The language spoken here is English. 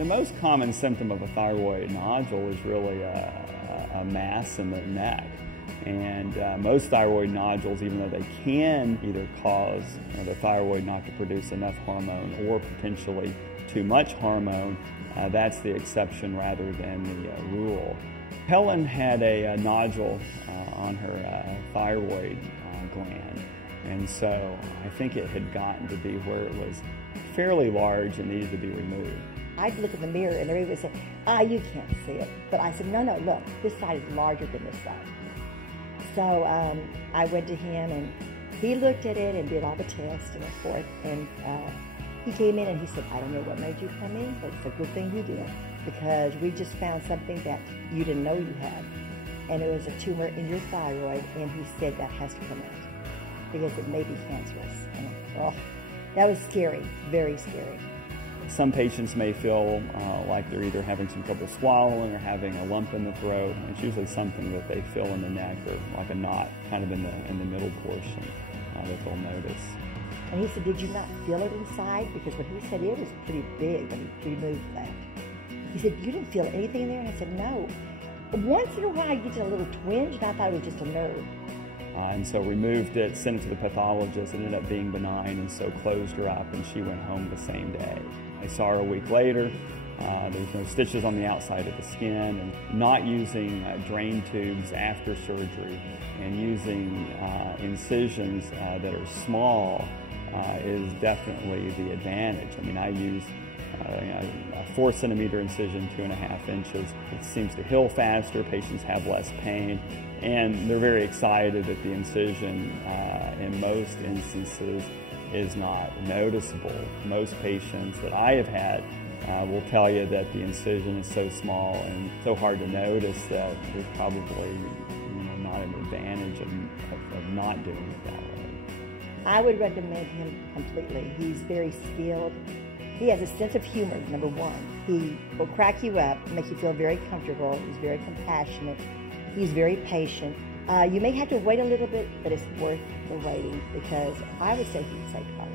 The most common symptom of a thyroid nodule is really a mass in the neck. And most thyroid nodules, even though they can either cause the thyroid not to produce enough hormone or potentially too much hormone, that's the exception rather than the rule. Helen had a nodule on her thyroid gland, and so I think it had gotten to be where it was fairly large and needed to be removed. I'd look in the mirror and everybody would say, you can't see it. But I said, no, look, this side is larger than this side. So I went to him and he looked at it and did all the tests and so forth. And he came in and he said, I don't know what made you come in, but it's a good thing you did, because we just found something that you didn't know you had. And it was a tumor in your thyroid, and he said that has to come out because it may be cancerous. And that was scary, very scary. Some patients may feel like they're either having some trouble swallowing or having a lump in the throat. It's usually something that they feel in the neck, or like a knot kind of in the middle portion that they'll notice. And he said, did you not feel it inside? Because when he said it was pretty big when he removed that. He said, you didn't feel anything in there? And I said, no. Once in a while I get a little twinge, and I thought it was just a nerve. And so removed it, sent it to the pathologist. It ended up being benign, and so closed her up, and she went home the same day. I saw her a week later. There's no stitches on the outside of the skin, and not using drain tubes after surgery and using incisions that are small is definitely the advantage. I mean, I use a 4 centimeter incision, 2.5 inches. It seems to heal faster, patients have less pain, and they're very excited that the incision in most instances is not noticeable. Most patients that I have had will tell you that the incision is so small and so hard to notice that there's probably not an advantage of not doing it that way. I would recommend him completely. He's very skilled. He has a sense of humor, number one. He will crack you up, make you feel very comfortable. He's very compassionate. He's very patient. You may have to wait a little bit, but it's worth the waiting, because I would say he's psychotic.